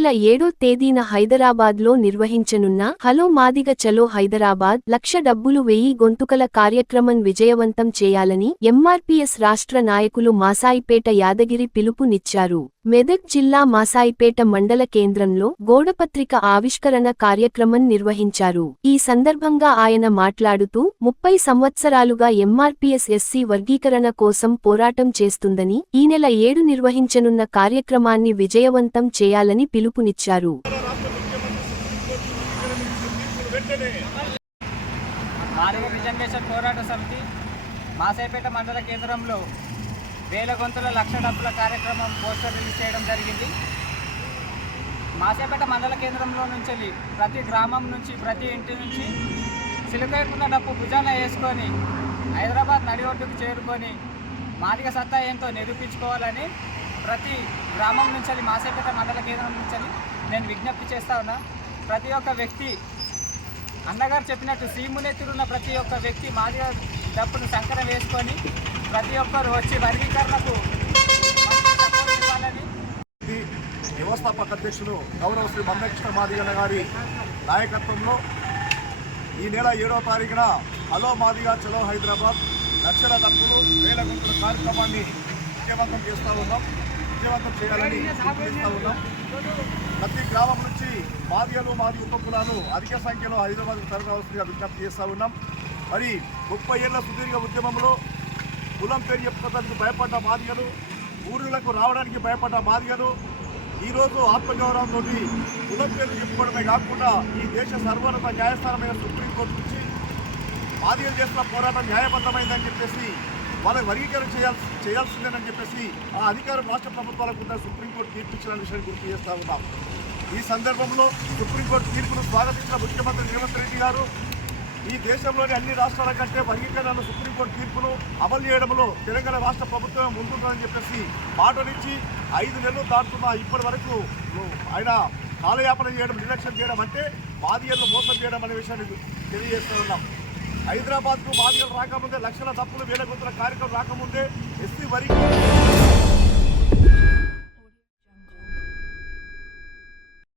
నెల 7వ తేదీన హైదరాబాద్లో నిర్వహించనున్న హలో మాదిగ చలో హైదరాబాద్ లక్ష డబ్బులు 1000 గొంతుకల కార్యక్రమం విజయవంతం చేయాలని ఎంఆర్పీఎస్ రాష్ట్ర నాయకులు మాసాయిపేట యాదగిరి పిలుపునిచ్చారు. మెదక్ జిల్లా మాసాయిపేట మండల కేంద్రంలో గోడపత్రిక ఆవిష్కరణ కార్యక్రమం నిర్వహించారు. ఈ సందర్భంగా ఆయన మాట్లాడుతూ 30 సంవత్సరాలుగా ఎంఆర్పీఎస్ ఎస్సీ వర్గీకరణ కోసం పోరాటం చేస్తుందని, ఈ నెల 7 నిర్వహించనున్న కార్యక్రమాన్ని విజయవంతం చేయాలని పిలుపునిచ్చారు. మాసాయిపేట మండల కేంద్రంలో 1000 గొంతుల లక్ష డబ్బుల కార్యక్రమం పోస్టర్ రిలీజ్ చేయడం జరిగింది. మాసాయిపేట మండల కేంద్రంలో నుంచి ప్రతి గ్రామం నుంచి ప్రతి ఇంటి నుంచి సిలికైపున్న డప్పు భుజాన వేసుకొని హైదరాబాద్ నడిఒడ్డుకు చేరుకొని మాదిగ సత్తా ఏంతో నిరూపించుకోవాలని ప్రతి గ్రామం నుంచి మాసాయిపేట మండల కేంద్రం నుంచి నేను విజ్ఞప్తి చేస్తా ఉన్నా. ప్రతి ఒక్క వ్యక్తి అన్నగారు చెప్పినట్టు సీమునెత్తురున్న ప్రతి ఒక్క వ్యక్తి మాదిగ డప్పును సంకరం వేసుకొని ప్రతి ఒక్కరు వచ్చి వర్గీకరణకు ఇవ్వాలని వ్యవస్థాపక అధ్యక్షులు గౌరవ శ్రీ మందకృష్ణ మాదిగన్న గారి నాయకత్వంలో ఈ నెల 7వ తారీఖున హలో మాదిగా చలో హైదరాబాద్ లక్షల డబ్బులు 1000 గొంతుల కార్యక్రమాన్ని విజయవంతం చేయాలని పిలుపునిస్తూ ఉన్నాం. ప్రతి గ్రామం నుంచి మాదిగలు మాది ఉపకులాలు అధిక సంఖ్యలో హైదరాబాద్కు తరలివలసిందిగా విజ్ఞప్తి చేస్తూ ఉన్నాం. మరి 30 ఏళ్ల సుదీర్ఘ ఉద్యమంలో కులం పేరు చెప్పుకోవడానికి భయపడ్డ మాదిగలు, ఊరులకు రావడానికి భయపడ్డ మాదిగలు ఈరోజు ఆత్మగౌరవంతో కులం పేరు చెప్పుకోవడమే కాకుండా ఈ దేశ సర్వోన్నత న్యాయస్థానమైన సుప్రీంకోర్టు నుంచి మాదిగలు చేస్తున్న పోరాటం న్యాయబద్ధమైందని చెప్పేసి వాళ్ళకి వర్గీకరణ చేయాల్సిందేనని చెప్పేసి ఆ అధికారం రాష్ట్ర ప్రభుత్వాలకు ఉన్న సుప్రీంకోర్టు తీర్పు ఇచ్చిన విషయాన్ని గుర్తు చేస్తూ ఉన్నాం. ఈ సందర్భంలో సుప్రీంకోర్టు తీర్పును స్వాగతించిన ముఖ్యమంత్రి రేవంత్ రెడ్డి గారు ఈ దేశంలోని అన్ని రాష్ట్రాల కంటే వర్గీకరణ సుప్రీంకోర్టు తీర్పును అమలు చేయడంలో తెలంగాణ రాష్ట్ర ప్రభుత్వం ముందుంటుందని చెప్పేసి మాటనిచ్చి 5 నెలలు దాటుతున్న ఇప్పటి వరకు ఆయన కాలయాపన చేయడం, నిర్లక్ష్యం చేయడం అంటే మాదిగలను మోసం చేయడం అనే విషయాన్ని తెలియజేస్తూ ఉన్నాం. హైదరాబాద్కు మాదిగలు రాకముందే లక్షల డబ్బులు 1000 గొంతుల కార్యక్రమం రాకముందే ఎస్సీ వర్గీకరణ